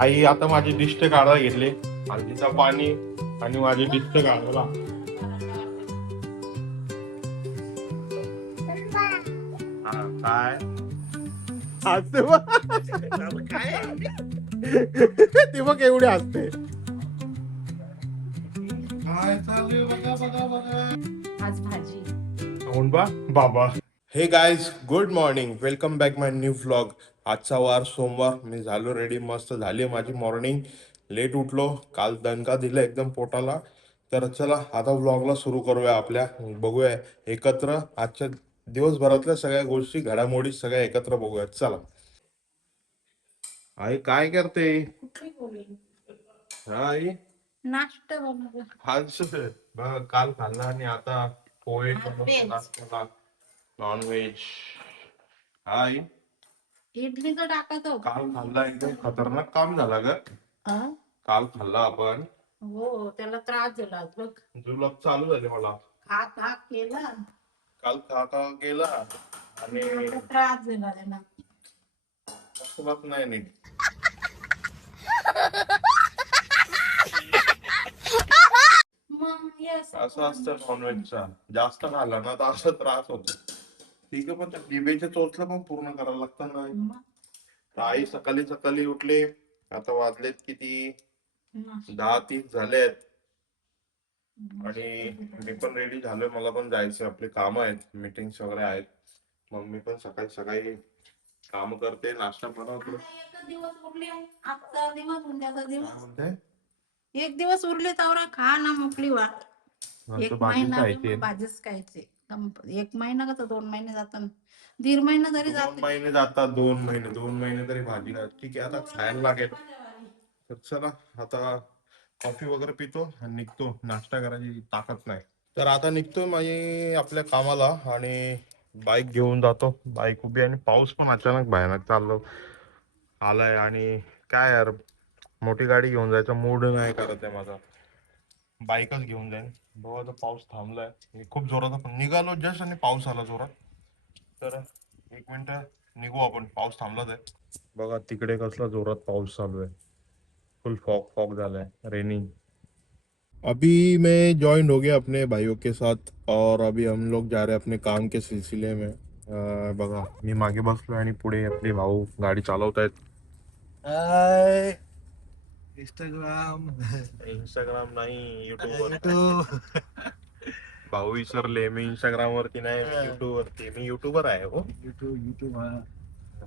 आई आता माझी डिश काढायला घेतली, हळदीचं पाणी आणि माझी डिश काढायला. काय हसते काय ती बघ एवढी हसते. काय चालू बघा बघा बघा. आज भाजी कोण बा बाबा. Hey guys, good morning, welcome back my new vlog. आजचा वार सोमवार. मी झालो रेडी, मस्त झाली माझी मॉर्निंग. लेट उठलो, काल दणका दिला एकदम पोटाला. तर चला आता व्लॉगला सुरू करूया आपल्या. बघूया एकत्र आजच्या दिवसभरातल्या सगळ्या गोष्टी घडामोडी सगळ्या एकत्र बघूयात. चला. आई काय करते? कुठली बोलली? हा आई नाश्ता बनवला. आज बघ, काल खाल्ला आणि आता पोहे नाश्त्याला नॉनव्हेज. हा आई इडलीचं टाकत होत. काल खाल्ला, एकदम खतरनाक काम झाला ग. काल खाल्ला आपण. हो, त्याला त्रास झाला बघ. जुलाब चालू झाले मला. हात हात केला, काल खा खा केला आणि आता त्रास झाला त्याला. जुलाब नाही नीट. मग हे असं असतं नॉनव्हेजचा. जास्त खाल्ला ना तर असा त्रास होतो. ठीक आहे, पण त्या जिभेच्या चोचला पण पूर्ण करायला लागतं ना. मग तर आई सकाळी सकाळी उठले. आता वाजलेत किती? नाश्ता. 10:30 झालेत. आणि मी पण रेडी झालोय, मला पण जायचं, आपले काम आहेत, मीटिंग्स वगैरे आहेत. मग मी पण सकाळी सकाळी काम करते, नाश्ता बनवतो. एक दिवस उरले, आजचा दिवस उद्याचा काय दिवस. म्हणते? एक दिवस उरले तवरा खा ना, मोकळी वा. नंतर एक भाजी महिना खायची. भाजीच खायचे. एक महिना का तर 2 महिने जातात, 1.5 महिना तरी 2 जाते. महिने जातात, 2 महिने तरी भाजी खायची. ठीक आहे, आता खायला लागेल. तर चला आता कॉफी वगैरे पितो आणि निघतो. नाश्ता करायची ताकद नाही. तर आता निघतोय माझी आपल्या कामाला आणि बाईक घेऊन जातो. बाईक उभी आणि पाऊस पण अचानक भयानक चाललो आलाय. आणि काय यार, मोठी गाडी घेऊन जायचा मूड नाही करत आहे माझा. बाईकच घेऊन जाईन. बघा आता पाऊस थांबलाय, खूप जोरात निघालो जस्ट आणि पाऊस आला जोरात. तर 1 मिनिट निघू आपण, पाऊस थांबलाच आहे. बघा तिकडे कसला जोरात पाऊस चालू आहे. फुल फॉग फॉग झालाय, रेनिंग. अभी मैं ज्वाइन हो गया अपने भाइयों के साथ और अभी हम लोग जा रहे हैं अपने काम के सिलसिले में. बघा मी मागे बसलोय आणि पुढे आपले भाऊ गाडी चालवत आहेत. हाय इंस्टाग्राम इंस्टाग्राम नाही, युट्यूब. युट्यूब भाऊ विसरले, मी इंस्टाग्राम वरती नाही, मी युट्यूब वरती. मी युट्यूबर आहे हो. युट्यूब युट्यूब हा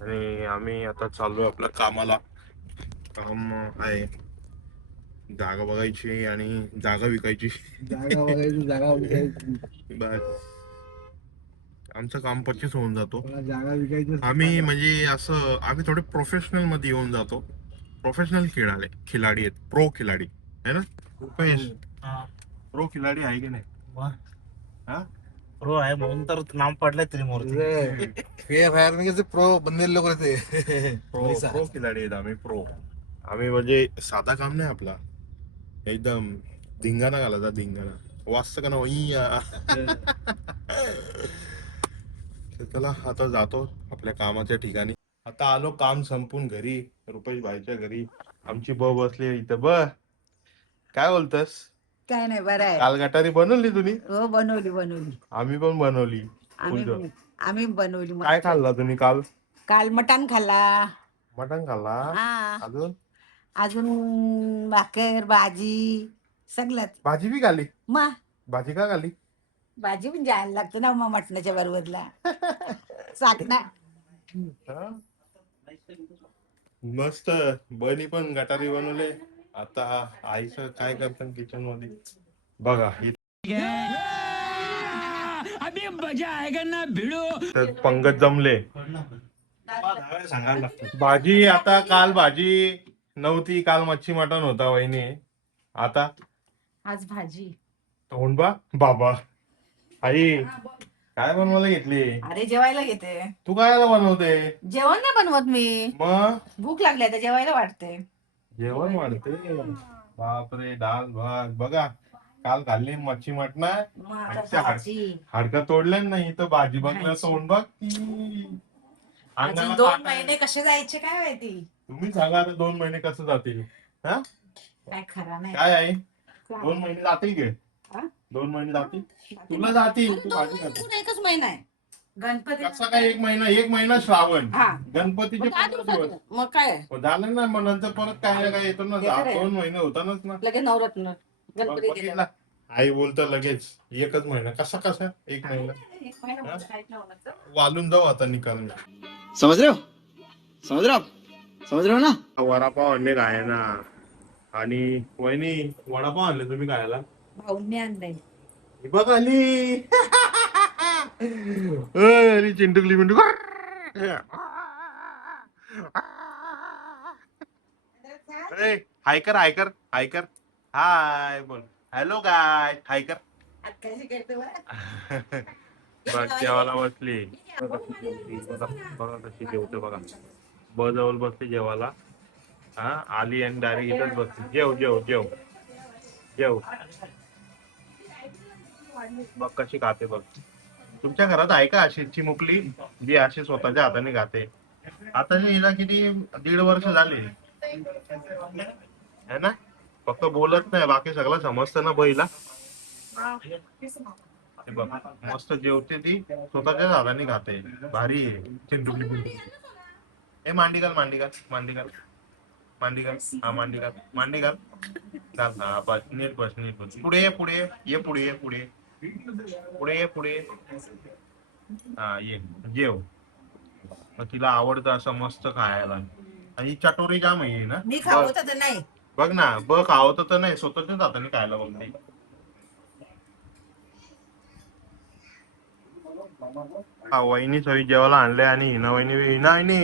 आणि आम्ही आता चाललोय आपल्या कामाला. काम आहे, जागा बघायची आणि जागा विकायची. जागा बघायची जागा विकायची बस आमचं काम 25 होऊन जातो. मला जागा विकायची आम्ही म्हणजे असं आम्ही थोडे प्रोफेशनल मध्ये येऊन जातो. प्रोफेशनल खिलाडी आहेत, प्रो खिलाडी है ना रुपेश? प्रो खिलाडी आहे की नाही? हा प्रो आहे म्हणून तर नाम पडलंय त्रिमूर्ती. फ्री फायर में कैसे प्रो बंदे लोग रहते प्रो खिलाडी आहेत आम्ही. प्रो आम्ही म्हणजे साधा काम नाही आपला, एकदम धिंगाणा घालायचा, धिंगाणा वाजतं का ना. चला आता जातो आपल्या कामाच्या ठिकाणी. आता आलो काम संपून घरी, रुपेश भाईच्या घरी. आमची बसली इथं. काय बोलतस? काय नाही, बरं आहे. काल गटारी बनवली तुम्ही? हो, बनवली. आम्ही पण बनवली. आम्ही बनवली. काय खाल्ला तुम्ही काल? काल मटण खाल्ला. मटण खाल्ला? हा, अजून अजून भाकर भाजी सगळंच. भाजी बी खाल्ली? मग भाजी का खाल्ली? भाजी पण जायला लागतं ना मग मटणाच्या बरोबरला. साकना. हा? मस्त. बनी पण गटारी बनवले. आता आईचं काय करतात किचन मध्ये बघा. तर पंगत जमले. सांगायला लागतं. भाजी आता काल भाजी नव्हती, काल मच्छी मटण होता वहिनी. आता आज भाजी. तोंड बा बाबा. आई काय बनवायला घेतली? अरे जेवायला घेते. तू काय बनवते? जेवण नाही बनवत मी, मग भूक लागली आता जेवायला वाटते. जेवण वाढते. बापरे, डाळ भात. बघा काल खाल्ली मच्छी मटण, मग आता भाजी. हाडकं तोडलं नाही तर भाजी बघलं. तोंड बघ. अजून 2 महिने कसे जायचे काय माहिती. तुम्ही सांगा आता 2 महिने कसं जातील? हा काय खरा नाही. काय आहे? 2 महिने जातील की? हा? 2 महिने जातील तुला जातील. अरे तू 2 भाजी महिन्यातून खाते. एकच महिना आहे. गणपती कसा काय 1 महिना श्रावण हा. गणपतीचे 10 15 दिवस दिवसाचं. मग काय झालं ना. मग नंतर परत काय ना काय येतो ना. येतं रे. 2 महिने होतानच ना. लगेच नवरत्न गणपती बघितला? गेल्यावर. आई बोलत लगेच 1च महिना. कसा 1 महिना? एक महिना होतं, काहीच नव्हतं. वालून जाऊ आता निकाल मी. समझ रहे हो समझ रहे हो आप समझ रहे हो ना वडापाव आणले खायला आणि वहिनी वडापाव आणले तुम्ही खायला. भाऊंनी आणलंय. ही बघ आली. ओय, आली चिंटुकली मिंटू. हाय कर हाय कर हाय कर. हाय बोल. हॅलो गाय हाय कर. कशी करते बरं? बघ जेवायला बसली. बघा कशी जेवते बघा. जवळ बसली जेवायला. हा आली आणि डायरेक्ट इथंच बसली. जेव जेव जेव जेव. बघ कशी खाते बघ. तुमच्या घरात आहे का अशी चिमुकली जी अशी स्वतःच्या हाताने खाते? आता हिला किती 1.5 वर्ष झाले है ना. फक्त बोलत नाही बाकी सगळं समजतं ना बहिला. हे बघ मस्त जेवते ती स्वतःच्याच हाताने खाते. भारी आहे चिंटुकली पिंटू. ए मांडी घाल मांडी घाल मांडी घाल मांडी घाल. हा मांडी घाल मांडी घाल घाल. हा बस नीट बस नीट बस. पुढे ये पुढे ये पुढे ये पुढे पुढे ये पुढे. हा ये जेव. मग तिला आवडतं असं मस्त खायला. आणि ही चटोरी जाम आहे ना. मी खावत तर नाही. बघ ना बघ खावत तर नाही स्वतःच्याच हाताने खायला बघते. हा वहिनी सवी जेवायला आणले आणि हिना वहिनी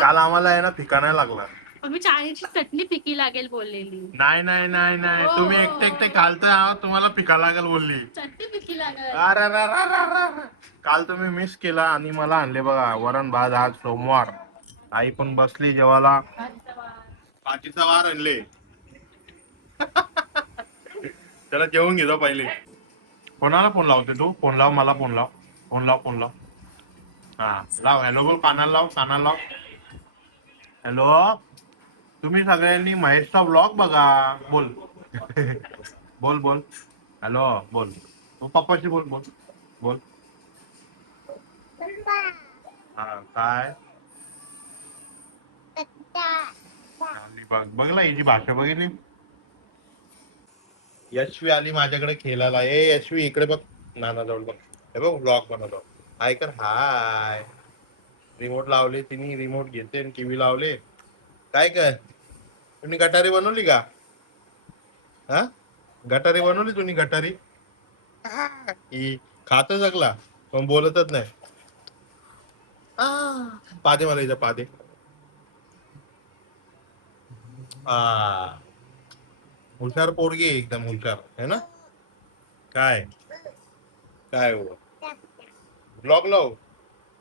काल आम्हाला आहे ना फिका लागला. मी चाळीची चटणी फिकी लागेल बोललेली. नाही नाही नाही नाही तुम्ही एकटे एकटे खालता तुम्हाला पिका लागेल बोलली. चटणी फिकी लागेल. अरे रा रा रा रा रा. काल तुम्ही मिस केला आणि मला आणले बघा वरण भात. आज सोमवार आई पण बसली जेवायला. पाचीचा वार आणले. त्याला जेवून घेतो पहिले. कोणाला फोन लावते तू? फोन लाव मला. फोन लाव फोन लाव फोन लाव. हा लाव. हॅलो बोल. कानाला लाव कानाला लाव. हॅलो तुम्ही सगळ्यांनी महेशचा व्लॉग बघा. बोल बोल बोल. हॅलो बोल. पप्पाशी बोल बोल बोल. हा काय बघ बघला हिची भाषा बघितली. यशवी आली माझ्याकडे खेळायला. ए यशवी इकडे बघ. नाना जवळ बघ. हे बघ व्लॉग बनवतो. हाय कर हाय. रिमोट लावले तिने. रिमोट घेते टीव्ही लावले. काय कर तुम्ही गटारी बनवली का? हा गटारी बनवली तुम्ही गटारी. ही खात जगला पण बोलतच नाही. पादे मला इथं पादे. हुशार पोरगी एकदम हुशार है ना. काय काय ब्लॉग लाव.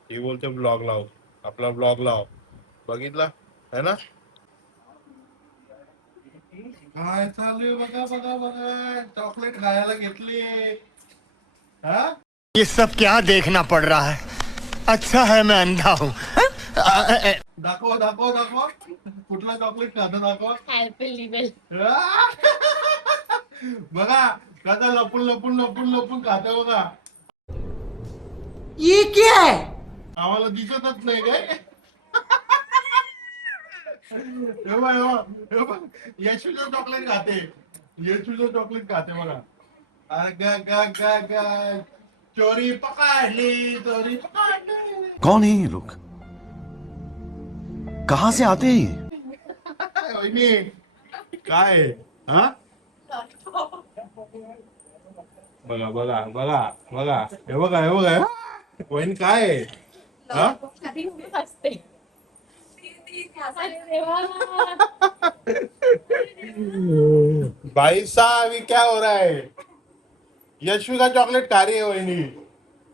ती बोलते ब्लॉग लाव. आपला ब्लॉग लाव. बघितला है ना. काय चालू बघा बघा बघा. चॉकलेट खायला घेतली. हा ये सब क्या देखना पड़ रहा है अच्छा है मैं अंधा हूँ दाखव दाखव दाखव. कुठला चॉकलेट खातं दाखव. हॅपी लिवेल. बघा कसा लपून लपून लपून लपून खाते बघा. ये क्या है? आम्हाला दिसतच नाही काय. यशूचं चॉकलेट खाते. यशूचं चॉकलेट खाते बघा. चोरी पकडली चोरी पकडली. कौन है ये लोग कहाँ से आते हैं वहिनी काय हा बघा बघा बघा बघा. हे बघा हे बघा. वहिनी काय आहे? हा हसते. अरे देवा. भाई साहब ये क्या हो रहा है? यशवी का चॉकलेट खा रही है वहिनी.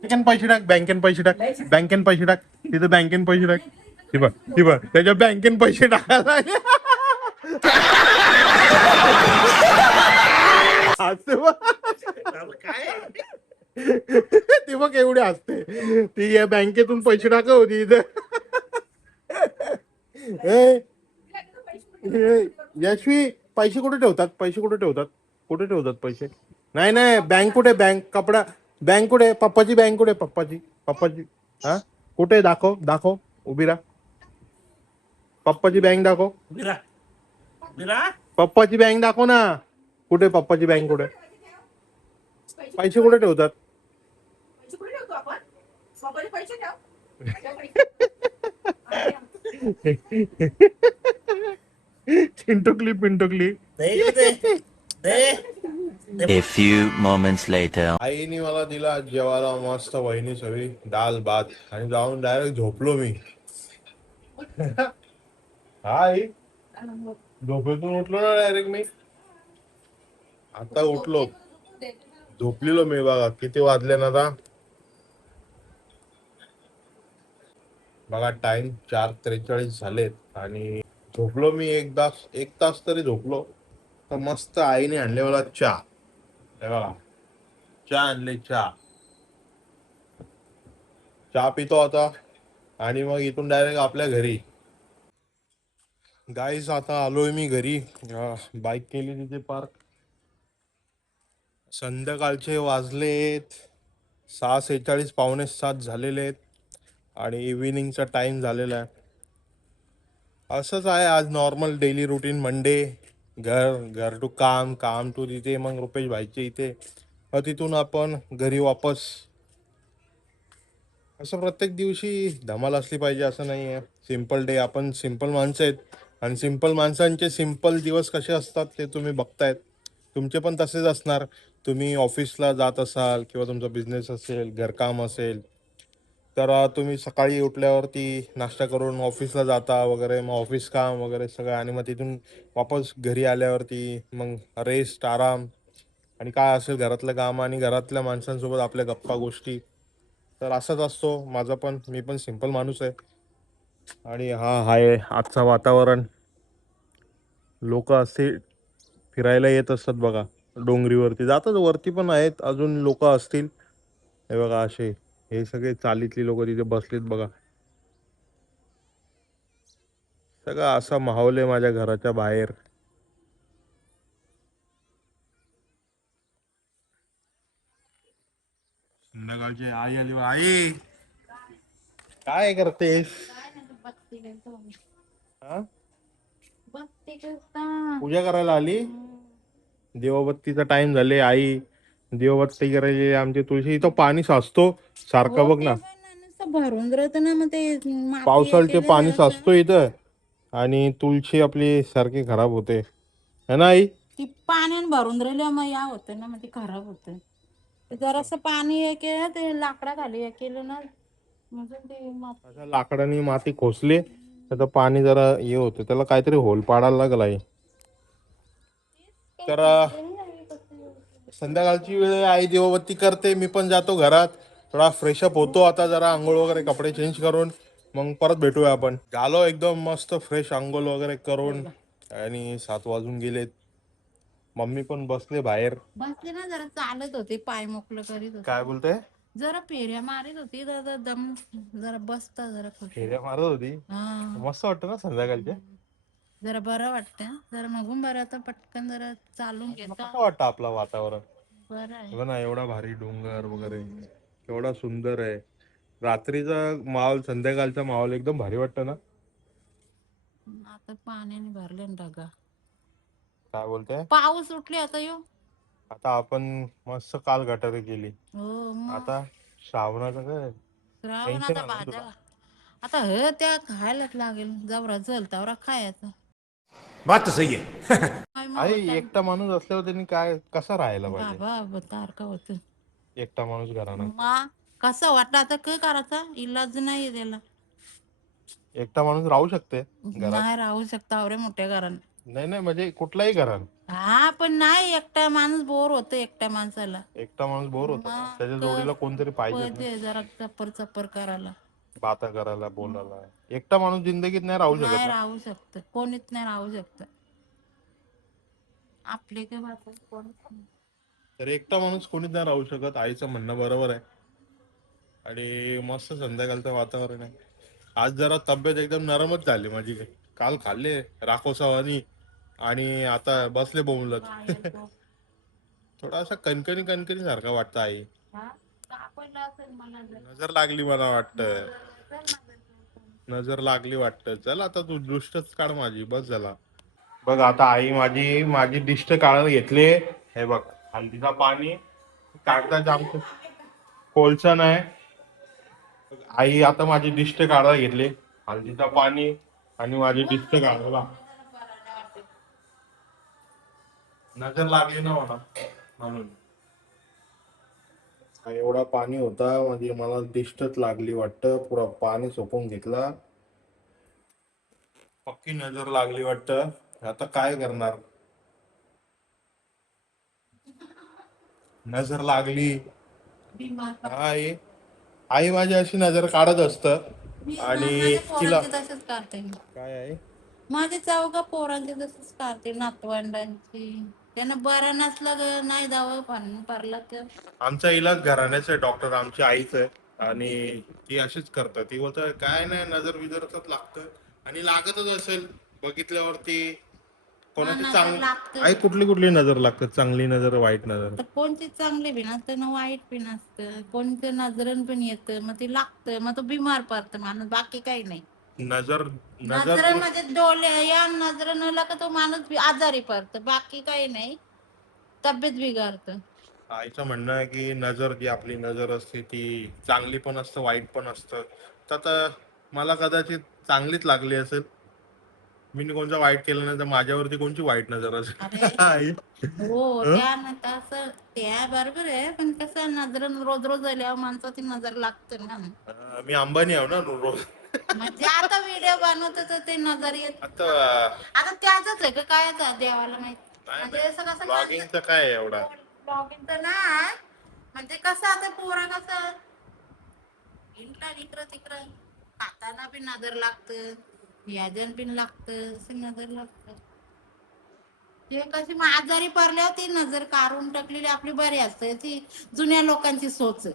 बँकेन पैसे टाक. बँकेन पैसे टाक. बँकेन पैसे टाक. तिथं बँकेन पैसे टाक. ती बघ त्याच्या बँकेन पैसे टाकायला. हसते बघ. ती बघ एवढी हसते. ती या बँकेतून पैसे टाकत होती इथं. यशवी पैसे कुठे ठेवतात? पैसे कुठे ठेवतात? कुठे ठेवतात पैसे? नाही नाही, बँक कुठे? बँक कपडा बँक कुठे? पप्पाची बँक कुठे? पप्पाची हा कुठे? दाखव दाखव, उभी राहा. पप्पाची बँक दाखव. विरा विरा पप्पाची बँक दाखव ना. कुठे पप्पाची बँक कुठे? पैसे कुठे ठेवतात? पैसे कुठे ठेवतो आपण? पप्पाचे पैसे ठेव. चिंटुकली पिंटुकली. दे इकडे दे. A few moments later. आईने मला दिला जेवायला मस्त वहिनी सगळी दाल भात आणि जाऊन डायरेक्ट झोपलो मी. हा आई, झोपेतून उठलो ना डायरेक्ट मी. आता उठलो, झोपलेलो मी. बघा किती वाजले ना आता. बघा टाइम 4:43 झालेत आणि झोपलो मी एक तास तरी झोपलो. तर मस्त आईने आणले मला चहा. हे बघा, चहा आणले. चहा पितो आता आणि मग इथून डायरेक्ट आपल्या घरी. गाईस आता आलोय मी घरी. बाईक केली तिथे पार्क. संध्याकाळचे वाजलेत 6:46, 6:45 झालेले आहेत आणि इव्हिनिंगचा टाइम झालेला आहे. असंच आहे आज नॉर्मल डेली रुटीन मंडे. घर टू काम टू तिथे, मग रुपेश भाईचे इथे, मग तिथून आपण घरी वापस. असं प्रत्येक दिवशी धमाल असली पाहिजे असं नाही आहे. Simple day. आपण सिम्पल माणसं आहेत आणि सिम्पल माणसांचे सिम्पल दिवस कसे असतात ते तुम्ही बघतायत. तुमचे पण तसेच असणार. तुम्ही ऑफिसला जात असाल किंवा तुमचा बिझनेस असेल, घरकाम असेल, तर तुम्ही सकाळी उठल्यावरती नाश्ता करून ऑफिसला जाता वगैरे, मग ऑफिस काम वगैरे सगळं, आणि मग तिथून वापस घरी आल्यावरती मग रेस्ट, आराम आणि काय असेल घरातलं काम आणि घरातल्या माणसांसोबत आपल्या गप्पा गोष्टी. तर असंच असतो माझं पण. मी पण सिम्पल माणूस आहे. आणि हा आहे आजचा वातावरण. लोक असे फिरायला येत असतात बघा, डोंगरीवरती जातात, वरती पण आहेत अजून लोक असतील. हे बघा असे, हे सगळे चालीतली लोक तिथे बसलेत बघा. सगळं असा माहोल आहे माझ्या घराच्या बाहेर. संध्याकाळची आई आली. आई काय करतेस? हा? पूजा करायला आली? देवबत्तीचा टाइम झाले. आई देवबत्ती करायची. आमची तुळशी इथं पाणी साचतो सारखं बघ ना. भरून राहत ना, मग ते माती पावसाळचे वगैरे पाणी जरासं. साचतो इथं आणि तुळशी आपली सारखी खराब होते, है ना आई? ती पाण्याने भरून राहिलं मग या होतं ना, मग ते खराब होतं. जरासं पाणी हे केलं ते लाकडाखाली हे केलं ना, म्हणजे ते असं लाकडाने माती खोसली तर पाणी जरा हे होतं. त्याला काहीतरी होल पाडायला लागला आहे. तर संध्याकाळची वेळ आहे, आई देवबत्ती करते. मी पण जातो घरात, थोडा फ्रेशअप होतो आता, जरा आंघोळ वगैरे कपडे चेंज करून मग परत भेटूया आपण. झालो एकदम मस्त फ्रेश आंघोळ वगैरे करून आणि 7 वाजून गेलेत. मम्मी पण बसले बाहेर. बसले ना, जरा चालत होते, पाय मोकळं करीत होते. काय बोलते? जरा फेऱ्या मारित होती, जरा दम, जरा बसता जरा खुश. फेऱ्या मारत होती. हा, मस्त वाटतं ना संध्याकाळचे. जरा बरं वाटतं. जरा मगून बरं आता पटकन जरा चालून घेता कसं वाटतं आपलं वातावरण? बरं आहे. बघ ना, एवढा भारी डोंगर वगैरे, केवढा सुंदर आहे. रात्रीचा माहोल, संध्याकाळचा माहोल एकदम भारी वाटतं ना. आता पाण्याने भरले ना ढगा. काय बोलते? पाऊस उठले आता यो. आता आपण मस्त काल गटारी केली. हो मग आता श्रावणाचं काय श्रावण टेन्शन आता आलं ना भाज्या तुला? आता हे त्या खायलाच लागेल. जवरा जलतावरा खायचं. बात तो सही है. काय मग आई होतं? एकटा माणूस असल्यावर त्यांनी काय कसं राहायला पाहिजे? बाबा तारका होत. एकटा माणूस घरानं. मग कसं वाटलं आता काय करायचा, इलाज नाही त्याला. एकटा माणूस राहू शकते घरात. नाही राहू शकता अवरे मोठ्या घरात. नाही नाही, म्हणजे कुठल्याही घरात हा पण नाही, एकटा माणूस बोर होतं एकट्या माणसाला. एकटा माणूस बोर होतो ना. मग त्याच्या जोडीला कोणतरी पाहिजे ना, पाहिजे जरा चप्पर चप्पर करायला. बाता करायला, बोलायला. एकटा माणूस जिंदगीत नाही राहू शकत नाही ना. राहू शकत, कोणीच नाही राहू शकत. आपले काय बात कोणीच नाही. तर एकटा माणूस कोणीच नाही राहू शकत. आईचं म्हणणं बरोबर आहे. आणि मस्त संध्याकाळचं वातावरण आहे. आज जरा तब्येत एकदम नरमच झाली माझी. काल खाल्ले राखोसावानी आणि आता बसले बोंबलत. बाहेर तो. थोडासा कणकणी कणकणी सारखा वाटतं आई. हा? सापडला असेल मला जर. नजर लागली मला वाटतं. चल ना जर. नजर लागली वाटतं. चल आता तू दृष्टच काढ माझी, बस झाला. बघ आता आई माझी माझी डिस्ट काढायला घेतली. हे बघ हल्दीचा पाणी काढता आमचं कोलसा नाही. आई आता माझी डिस्ट काढायला घेतली. हल्दीचा पाणी आणि माझी डिस्ट काढायला. नजर लागली ना मला म्हणून. एवढा पाणी होता म्हणजे मला डिस्टच लागली वाटतं. पुरा पाणी सोपून घेतला. पक्की नजर लागली वाटतं. आता काय करणार. नजर लागली. बिमार. आई आई माझी अशी नजर काढत असत आणि माझ्या तिला पोरांची तसंच काढते मी. काय आहे माझे चौघा पोरांची तसंच काढते नातवंडांची. त्यांना बरं नसलं नाही दावा पण भरला तर. आमचा इलाज घराण्याचं डॉक्टर आमची आईच आहे आणि ती अशीच करतात. ती बोलत काय नाही नजर बिजरच लागतं आणि लागतच असेल बघितल्यावरती. कोणाची नजर चांगली लागतं. आई कुठली कुठली नजर लागतात. चांगली नजर वाईट नजर. तर कोणती चांगली बी नसतं ना वाईट बी नसतं. कोणतं नजरन पण येतं मग ते लागतं मग तो बिमार पडतं माणूस बाकी काही नाही. नजर नजर नजरेमध्ये डोळे या नजरेनं का तो माणूस आजारी पडतो बाकी काही नाही. तब्येत बिघडत. आईचं म्हणणं आहे की नजर जी आपली नजर असते ती चांगली पण असतं वाईट पण असतं. तर आता मला कदाचित चांगलीच लागली असेल. मी कोणतं वाईट केलं नाही तर माझ्यावरती कोणची वाईट नजर असेल. आई हो त्या ना तसं त्या बरोबर आहे पण कसं नजर रोज रोज आल्यावर माणसाची नजर लागते ना. मी अंबानी आहो ना रोज. म्हणजे आता व्हिडिओ बनवतो तर ते नजर येत. आता आता त्याच आहे का काय आता देवाला माहिती. म्हणजे असं कसं ब्लॉगिंगचं काय आहे एवढा. ब्लॉगिंग नाही म्हणजे कसं आता पोरा कसं इंटला इकडं तिकडं खाताना बी नजर लागतं. याजन पण लागतं असं नजर लागतं. ते कशी मग आजारी पडल्यावर ती नजर काढून टाकलेली आपली बरी असते. ती जुन्या लोकांची सोच आहे.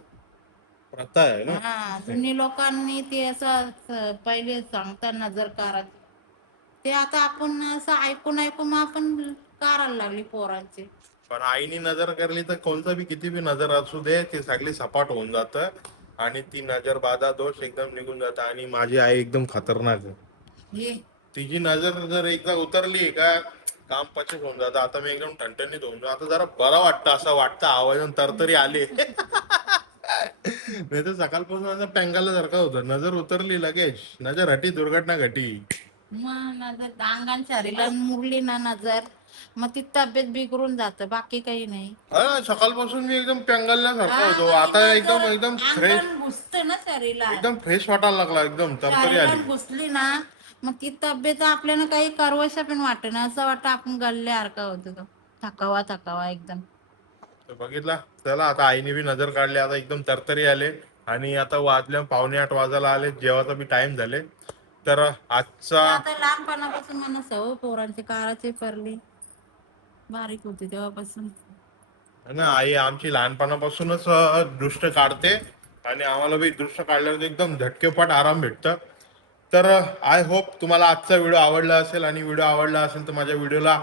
प्रथा आहे ना. हा जुनी लोकांनी ते असं पहिले सांगता नजर काढायची. ते आता आपण असं ऐकून ऐकून मग आपण काढायला लागली पोरांची. पण आईने नजर करली तर कोणतं बी किती बी नजर असू दे ते सगळी सपाट होऊन जातं आणि ती नजर बाधा दोष एकदम निघून जातं. आणि माझी आई एकदम खतरनाक आहे. हे तिची नजर जर एकदा उतरली का काम पचक होऊन जातं. आता मी एकदम ठणठणीत होऊन जातो. आता जरा बरं वाटतं. असं वाटतं आवाजून तरतरी आले. नाही तर सकाळपासून असं पेंगाला सारखं होतं. नजर उतरली लगेच नजर हटी दुर्घटना घटी. मग नजर अंगान शरीरात मुरली ना नजर मग ती तब्येत बिघडून जात बाकी काही नाही. हा सकाळपासून मी एकदम पेंगालल्यासारखा होतो. आता एकदम एकदम फ्रेश अंगान घुसतं ना शरीरात. एकदम फ्रेश वाटायला लागला. एकदम तरतरी शरीरात आली. घुसली ना मग ती तब्येत आपल्याला काही करवशा पण वाटत ना असं वाटतं आपण गल्ल्यासारखा होतो तो थकावा थकावा एकदम. बघितला. चला आता आईने बी नजर काढली. आता एकदम तरतरी आले आणि आता वाजल्या 7:45 वाजायला आले. जेवायचा बी टाइम झाले. तर आजचा आता लहानपणापासून मला सवय पोरांची काळाची पडली बारीक होती तेव्हापासून. ना आई आमची लहानपणापासूनच दृष्ट काढते आणि आम्हाला बी दृष्ट काढल्यावर एकदम झटकेपट आराम भेटतं. तर आय होप तुम्हाला आजचा व्हिडिओ आवडला असेल आणि व्हिडिओ आवडला असेल तर माझ्या व्हिडिओला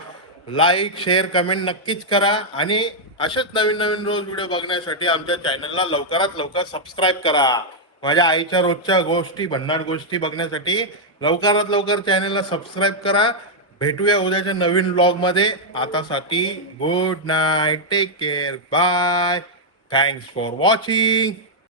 लाईक शेअर कमेंट नक्कीच करा आणि असेच नवीन नवीन रोज व्हिडिओ बघण्यासाठी आमच्या चॅनलला लवकरात लवकर सबस्क्राईब करा. माझ्या आईच्या रोजच्या गोष्टी भन्नाट गोष्टी बघण्यासाठी लवकरात लवकर चॅनलला सबस्क्राईब करा. भेटूया उद्याच्या नवीन व्लॉग मध्ये. आतासाठी good night take care bye thanks for watching.